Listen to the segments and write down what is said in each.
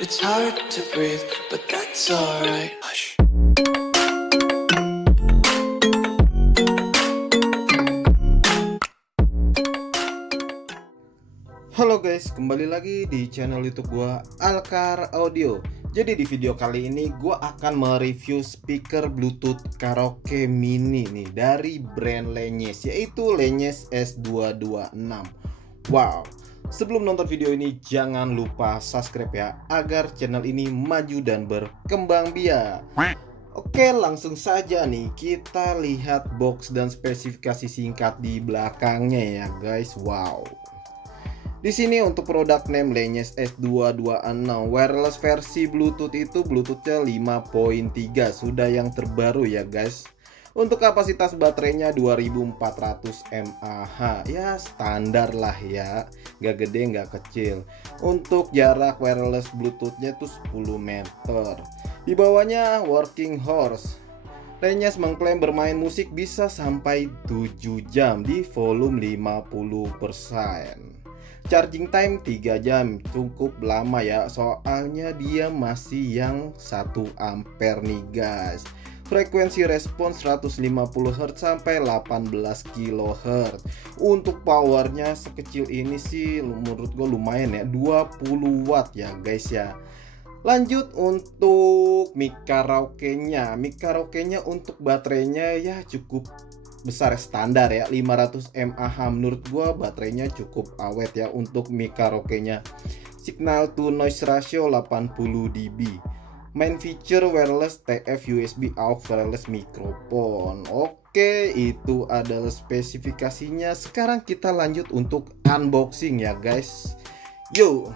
It's hard to breathe, but that's alright. Hush. Halo guys, kembali lagi di channel YouTube gua Alkar Audio. Jadi di video kali ini gua akan mereview speaker Bluetooth karaoke mini nih dari brand Lenyes, yaitu Lenyes S226. Wow. Sebelum nonton video ini jangan lupa subscribe ya, agar channel ini maju dan berkembang biak. Oke, langsung saja nih kita lihat box dan spesifikasi singkat di belakangnya ya guys. Wow. Di sini untuk produk name Lenyes S226 wireless versi Bluetooth itu Bluetoothnya 5.3, sudah yang terbaru ya guys. Untuk kapasitas baterainya 2400 mAh, ya standar lah ya, nggak gede nggak kecil. Untuk jarak wireless Bluetoothnya itu 10 meter. Di bawahnya working horse. Lenyes mengklaim bermain musik bisa sampai 7 jam di volume 50%. Charging time 3 jam, cukup lama ya, soalnya dia masih yang 1 ampere nih guys. Frekuensi respons 150 Hz sampai 18 kHz. Untuk powernya sekecil ini sih menurut gue lumayan ya, 20 watt ya guys ya. Lanjut untuk mic karaoke-nya. Mic karaoke-nya untuk baterainya ya cukup besar, standar ya, 500 mAh. Menurut gua baterainya cukup awet ya untuk mic karaoke-nya. Signal to noise ratio 80 dB. Main feature wireless TF USB aux wireless microphone. Oke, itu adalah spesifikasinya. Sekarang kita lanjut untuk unboxing ya guys. Yo.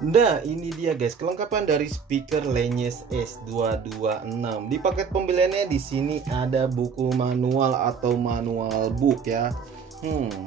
Nah, ini dia guys kelengkapan dari speaker Lenyes S226. Di paket pembeliannya di sini ada buku manual atau manual book ya.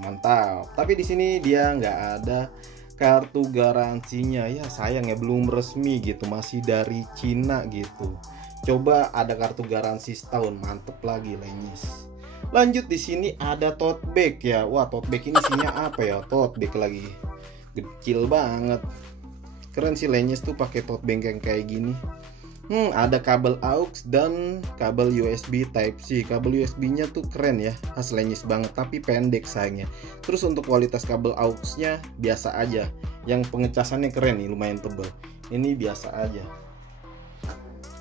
Mantap. Tapi di sini dia nggak ada kartu garansinya ya, sayang ya, belum resmi gitu, masih dari Cina gitu. Coba ada kartu garansi setahun, mantep lagi Lenyes. Lanjut di sini ada tote bag ya. Wah, tote bag ini isinya apa ya? Tote bag lagi. Kecil banget. Keren sih Lenyes tuh pakai tote bag yang kayak gini. Ada kabel aux dan kabel USB Type-C. Kabel USB-nya tuh keren ya, khas Lenyes banget, tapi pendek sayangnya. Terus untuk kualitas kabel aux-nya biasa aja. Yang pengecasannya keren nih, lumayan tebal. Ini biasa aja.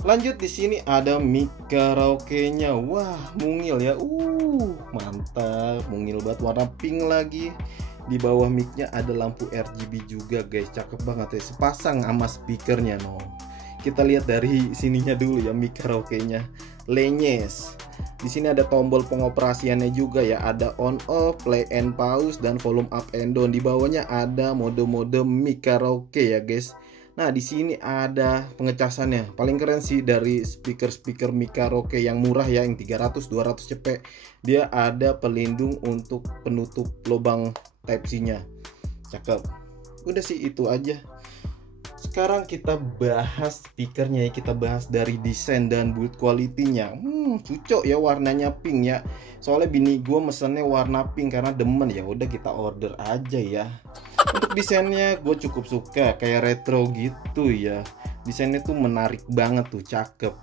Lanjut di sini ada mic karaoke-nya. Wah, mungil ya. Mantap, mungil banget, warna pink lagi. Di bawah mic-nya ada lampu RGB juga guys, cakep banget ya. Sepasang sama speakernya no. Kita lihat dari sininya dulu ya, mic karaoke-nya Lenyes. Di sini ada tombol pengoperasiannya juga ya, ada on off, play and pause, dan volume up and down. Di bawahnya ada mode-mode mic karaoke ya guys. Nah, di sini ada pengecasannya. Paling keren sih dari speaker mic karaoke yang murah ya, yang 300-200 cepet. Dia ada pelindung untuk penutup lubang Type-C-nya. Cakep. Udah sih itu aja. Sekarang kita bahas speakernya ya, kita bahas dari desain dan build quality-nya. Cocok ya warnanya pink ya. Soalnya bini gue mesennya warna pink karena demen, ya udah kita order aja ya. Untuk desainnya gue cukup suka, kayak retro gitu ya. Desainnya tuh menarik banget tuh, cakep.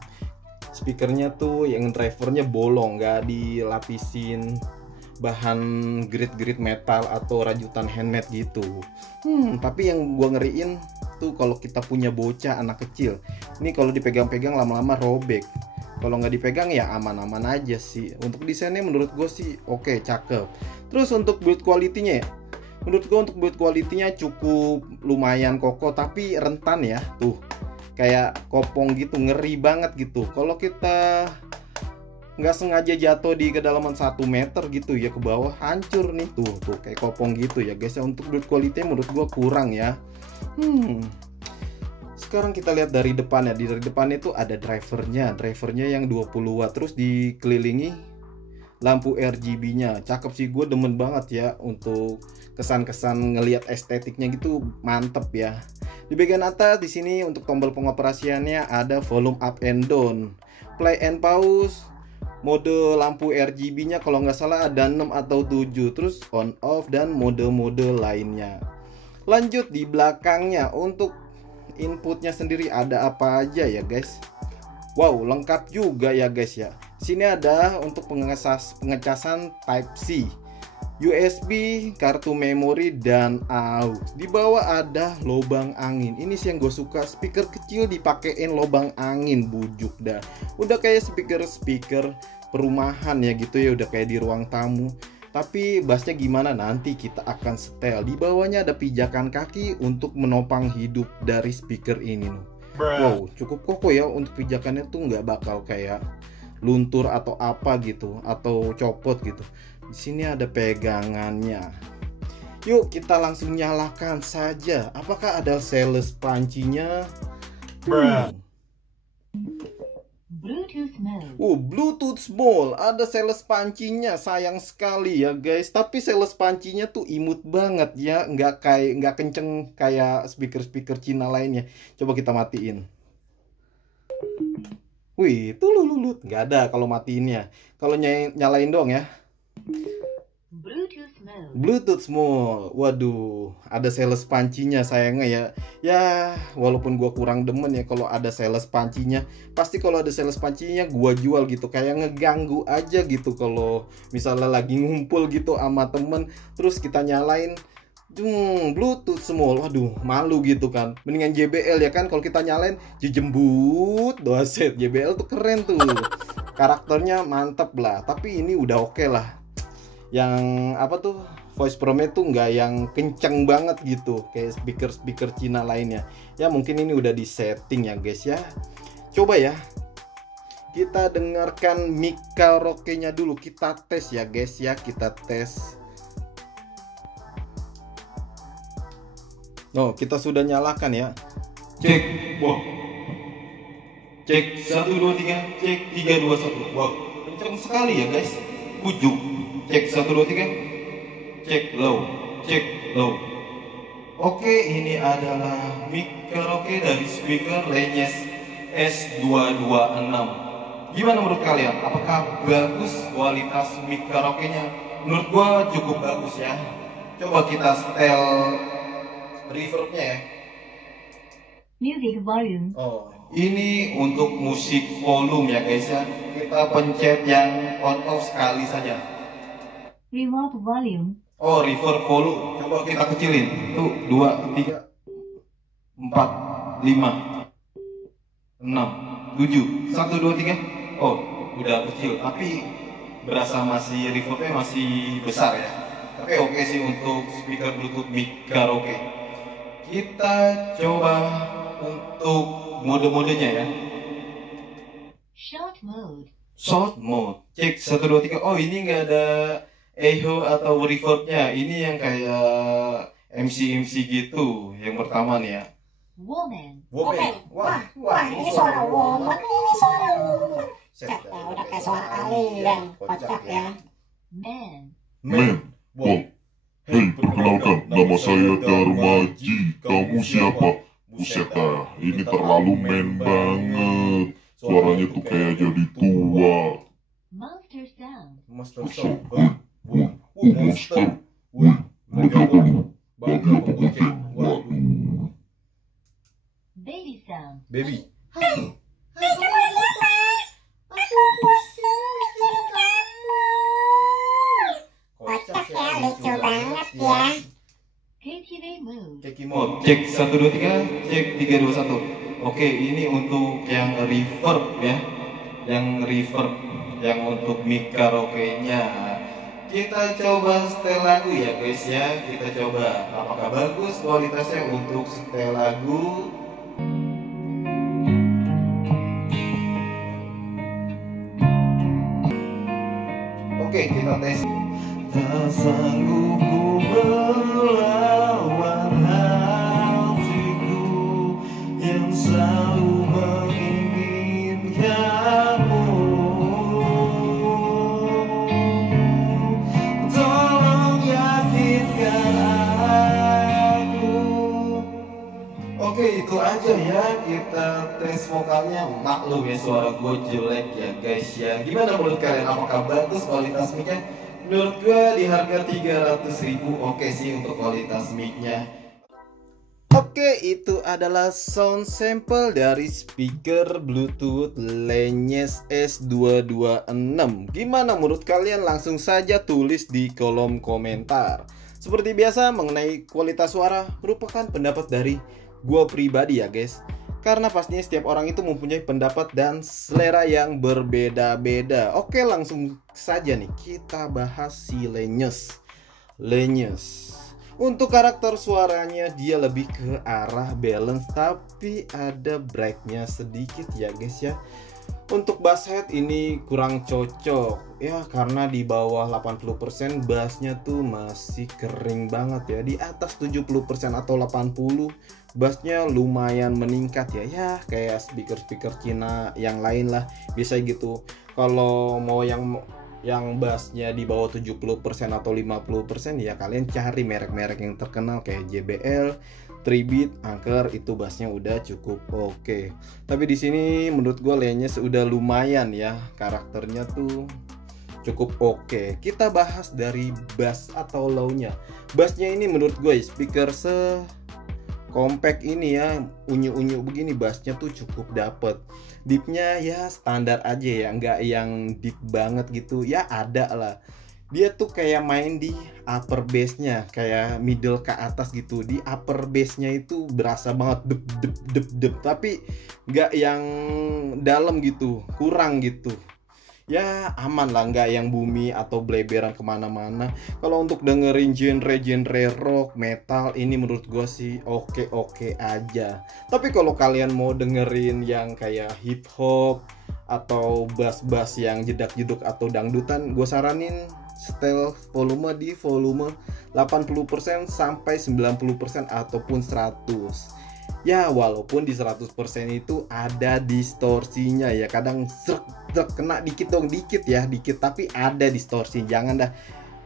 Speakernya tuh yang drivernya bolong, nggak dilapisin bahan grit metal atau rajutan handmade gitu. Tapi yang gue ngeriin tuh kalau kita punya bocah anak kecil, ini kalau dipegang-pegang lama-lama robek. Kalau nggak dipegang ya aman-aman aja sih. Untuk desainnya menurut gue sih oke, cakep. Terus untuk build quality-nya ya, menurut gue untuk build quality-nya cukup lumayan kokoh, tapi rentan ya. Tuh kayak kopong gitu, ngeri banget gitu. Kalau kita nggak sengaja jatuh di kedalaman 1 meter gitu ya ke bawah, hancur nih. Tuh kayak kopong gitu ya guys. Untuk build quality menurut gua kurang ya. Sekarang kita lihat dari depannya. Dari depannya itu ada drivernya yang 20 watt, terus dikelilingi lampu RGB-nya. Cakep sih, gue demen banget ya. Untuk kesan-kesan ngelihat estetiknya gitu mantep ya. Di bagian atas di sini untuk tombol pengoperasiannya ada volume up and down, play and pause. Mode lampu RGB-nya kalau nggak salah ada 6 atau 7, terus on off dan mode-mode lainnya. Lanjut di belakangnya untuk inputnya sendiri ada apa aja ya guys. Wow, lengkap juga ya guys ya. Sini ada untuk pengecasan Type C, USB, kartu memori, dan aux. Di bawah ada lubang angin. Ini sih yang gue suka, speaker kecil dipakein lubang angin, bujuk dah. Udah kayak speaker perumahan ya gitu ya, udah kayak di ruang tamu. Tapi bassnya gimana nanti kita akan setel. Di bawahnya ada pijakan kaki untuk menopang hidup dari speaker ini. Wow, cukup kokoh ya untuk pijakannya tuh nggak bakal kayak luntur atau apa gitu atau copot gitu. Di sini ada pegangannya. Yuk kita langsung nyalakan saja. Apakah ada sales pancinya? Bluetooth mode. Bluetooth mode. Ada sales pancinya. Sayang sekali ya guys. Tapi sales pancinya tuh imut banget ya. Nggak kenceng kayak speaker Cina lainnya. Coba kita matiin. Wih, tuh lulut. Nggak ada kalau matiinnya. Kalau nyalain dong ya. Bluetooth mode. Waduh, ada sales pancinya sayangnya ya. Ya, walaupun gua kurang demen ya kalau ada sales pancinya. Pasti kalau ada sales pancinya gua jual gitu. Kayak ngeganggu aja gitu kalau misalnya lagi ngumpul gitu sama temen, terus kita nyalain Bluetooth semua. Waduh, malu gitu kan. Mendingan JBL ya kan, kalau kita nyalain jejembut doset. JBL tuh keren tuh. Karakternya mantep lah. Tapi ini udah oke lah. Yang apa tuh, voice promnya tuh nggak yang kenceng banget gitu kayak speaker Cina lainnya. Ya mungkin ini udah di setting ya guys ya. Coba ya kita dengarkan mic karaoke-nya dulu. Kita tes ya guys ya. Kita tes. Oh, kita sudah nyalakan ya. Cek. Wow. Cek 1 2 3. Cek 3 2 1. Wow, kenceng sekali ya guys. Bujuk. Cek 1 2 3. Cek low. Cek low. Oke, ini adalah mic karaoke dari speaker Lenyes S226. Gimana menurut kalian? Apakah bagus kualitas mic karaoke-nya? Menurut gua cukup bagus ya. Coba kita setel reverb-nya ya. Music volume. Oh, ini untuk musik volume ya guys ya. Kita pencet yang on off sekali saja. Reverb volume. Oh, reverb volume. Coba kita kecilin. Tuh, 2, 3, 4, 5, 6, 7. 1, 2, 3. Oh, udah kecil. Tapi berasa masih reverbnya masih besar ya. Tapi oke sih untuk speaker Bluetooth mic karaoke. Kita coba untuk mode-modenya ya. Short mode. Short mode. Cek 1 2 3. Oh, ini nggak ada echo atau reverbnya. Ini yang kayak MC gitu. Yang pertama nih ya. Woman. Wah, ini suara woman, ini suara woman. Udah kayak suara alien, kocak ya. Man. Wow. Hei, perkenalkan, nama saya Darmaji. Kamu siapa? Buset dah, ini terlalu men banget. Suaranya tuh kayak jadi tua. Monster sound. Monster Buset, song. monster. Wih, bagaimana lu? Oke, waduh. Baby sound. Baby. Hai kamu lihat mas, aku pusing mikirin kamu. Kocak ya, lucu banget ya. KTV mode. Keki mode. Cek 1 2 3. Cek 3 2 1. Oke, ini untuk yang reverb ya. Yang reverb, yang untuk mic karaoke-nya. Kita coba setel lagu ya guys ya. Kita coba apakah bagus kualitasnya untuk setel lagu. Oke, kita tes. Tak sanggup ku melawan hatiku yang selalu menginginkanmu. Tolong yakinkan aku. Oke, itu aja ya. Kita tes vokalnya. Maklum ya suara gue jelek ya guys ya. Gimana menurut kalian? Apakah bagus kualitas mic-nya? Menurut gue di harga 300.000 oke sih untuk kualitas mic-nya. Oke, itu adalah sound sample dari speaker Bluetooth Langes S226. Gimana menurut kalian? Langsung saja tulis di kolom komentar. Seperti biasa, mengenai kualitas suara merupakan pendapat dari gua pribadi ya guys. Karena pastinya setiap orang itu mempunyai pendapat dan selera yang berbeda-beda. Oke, langsung saja nih kita bahas si Langes. Untuk karakter suaranya dia lebih ke arah balance, tapi ada breaknya sedikit ya guys ya. Untuk bass head ini kurang cocok ya, karena di bawah 80% bassnya tuh masih kering banget ya. Di atas 70% atau 80 bassnya lumayan meningkat ya. Ya kayak speaker Cina yang lain lah, bisa gitu. Kalau mau yang bassnya di bawah 70% atau 50% ya kalian cari merek-merek yang terkenal kayak JBL, 3-Beat, Anker, itu bassnya udah cukup oke. Tapi di sini menurut gue Langes udah lumayan ya, karakternya tuh cukup oke. Kita bahas dari bass atau low-nya. Bassnya ini menurut gue speaker compact ini ya, unyu-unyu begini, bassnya tuh cukup dapet. Deepnya ya standar aja ya, nggak yang deep banget gitu ya, ada lah. Dia tuh kayak main di upper bassnya, kayak middle ke atas gitu. Di upper bassnya itu berasa banget dep, tapi nggak yang dalam gitu, kurang gitu. Ya aman lah, nggak yang bumi atau bleberan kemana-mana. Kalau untuk dengerin genre rock, metal, ini menurut gue sih oke aja. Tapi kalau kalian mau dengerin yang kayak hip hop atau bass yang jedak-jeduk atau dangdutan, gue saranin setel volume di volume 80% sampai 90% ataupun 100. Ya walaupun di 100% itu ada distorsinya ya, kadang kena dikit ya, tapi ada distorsi. Jangan dah,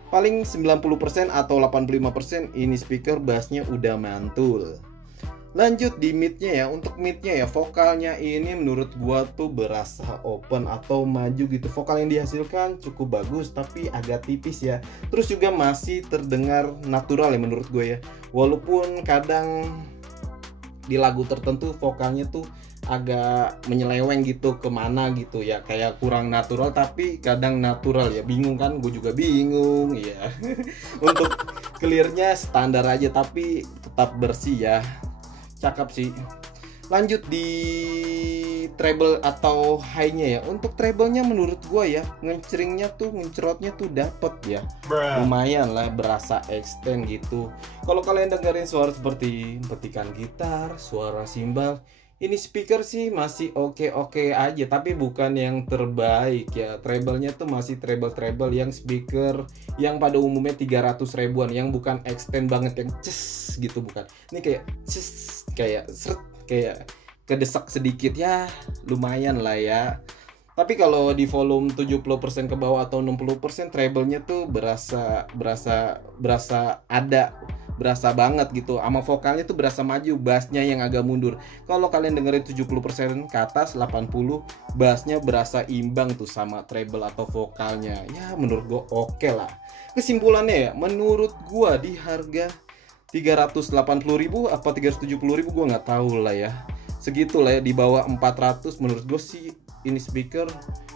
paling 90% atau 85% ini speaker bassnya udah mantul. Lanjut di midnya ya. Untuk midnya ya, vokalnya ini menurut gua tuh berasa open atau maju gitu. Vokal yang dihasilkan cukup bagus tapi agak tipis ya. Terus juga masih terdengar natural ya menurut gue ya. Walaupun kadang di lagu tertentu vokalnya tuh agak menyeleweng gitu kemana gitu ya, kayak kurang natural tapi kadang natural ya. Bingung kan, gue juga bingung ya. Untuk clearnya standar aja tapi tetap bersih ya, cakep sih. Lanjut di treble atau high-nya ya. Untuk treble-nya menurut gue ya, ngecerotnya tuh dapet ya, lumayan lah, berasa extend gitu. Kalau kalian dengerin suara seperti petikan gitar, suara simbal, ini speaker sih masih oke aja, tapi bukan yang terbaik ya. Treble-nya tuh masih treble yang speaker yang pada umumnya 300 ribuan, yang bukan extend banget yang ces gitu, bukan. Ini kayak ces, kayak seret, kayak kedesak sedikit ya, lumayan lah ya. Tapi kalau di volume 70% ke bawah atau 60%, treble-nya tuh berasa banget gitu. Sama vokalnya tuh berasa maju, bassnya yang agak mundur. Kalau kalian dengerin 70% ke atas, 80, bassnya berasa imbang tuh sama treble atau vokalnya. Ya menurut gua oke lah. Kesimpulannya ya, menurut gua di harga 380.000 apa 370.000 gua nggak tahu lah ya. Segitu lah ya, di bawah 400 menurut gue sih ini speaker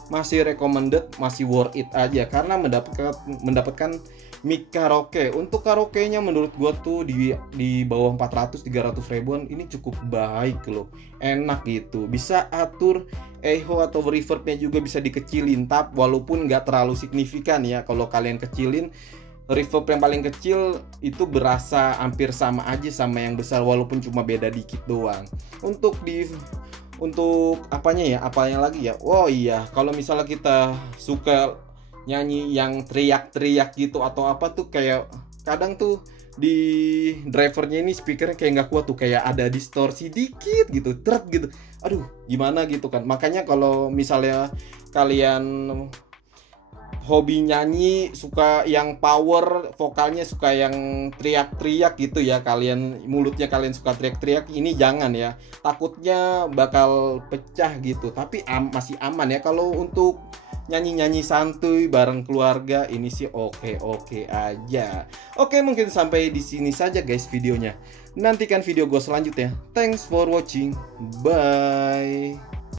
masih recommended, masih worth it aja karena mendapatkan mic karaoke. Untuk karaoke-nya menurut gue tuh di bawah 400-300 ribuan ini cukup baik loh, enak gitu. Bisa atur echo atau reverb-nya juga bisa dikecilin, tapi walaupun nggak terlalu signifikan ya. Kalau kalian kecilin, reverb yang paling kecil itu berasa hampir sama aja sama yang besar, walaupun cuma beda dikit doang. Untuk apanya lagi ya? Oh iya, kalau misalnya kita suka nyanyi yang teriak-teriak gitu atau apa tuh, kayak kadang tuh di drivernya ini speakernya kayak nggak kuat tuh, kayak ada distorsi dikit gitu, tret gitu. Aduh, gimana gitu kan. Makanya kalau misalnya kalian hobi nyanyi, suka yang power, vokalnya suka yang teriak-teriak gitu ya, mulutnya kalian suka teriak-teriak, ini jangan ya, takutnya bakal pecah gitu. Tapi masih aman ya kalau untuk nyanyi-nyanyi santuy bareng keluarga, ini sih oke aja. Oke, mungkin sampai di sini saja guys videonya. Nantikan video gue selanjutnya. Thanks for watching. Bye.